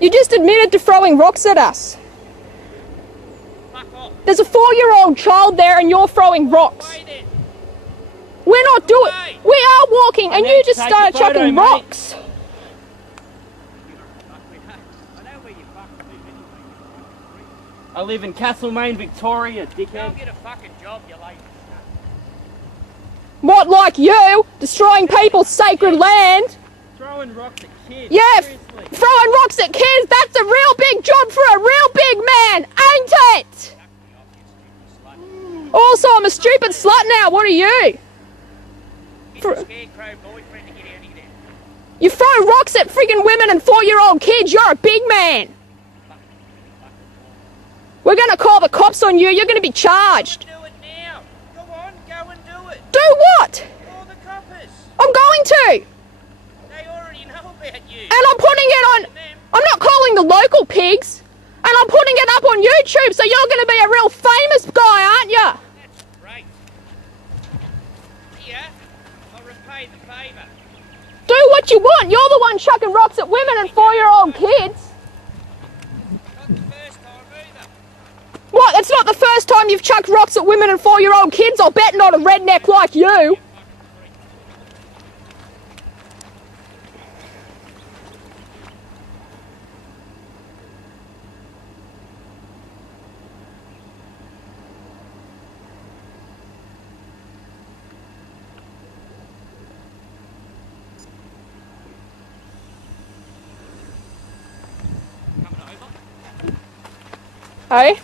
You just admitted to throwing rocks at us. Fuck off. There's a 4-year-old child there and you're throwing rocks. Wait it. We're not doing it. We are walking and you just started chucking rocks. I live in Castlemaine, Victoria, dickhead. Go get a fucking job, you lazy. What, like you? Destroying people's sacred land? Throwing rocks at kids. Yeah, seriously. throwing rocks at kids, that's a real big job for a real big man, ain't it? Also, I'm a stupid slut now, what are you? Get your scarecrow boyfriend to get out of there. You throw rocks at friggin' women and 4-year-old kids, you're a big man. We're gonna call the cops on you, you're gonna be charged. Do it now. Go on, go and do it. Do what? Call the coppers. I'm going to. They already know about you. And I'm putting it on, I'm not calling the local pigs. And I'm putting it up on YouTube, so you're gonna be a real famous guy, aren't you? That's great. Here, I'll repay the favour. Do what you want, you're the one chucking rocks at women and 4-year-old kids. Not the first time either. What, it's not the first time you've chucked rocks at women and 4-year-old kids? I'll bet not a redneck like you. Coming over. Hey?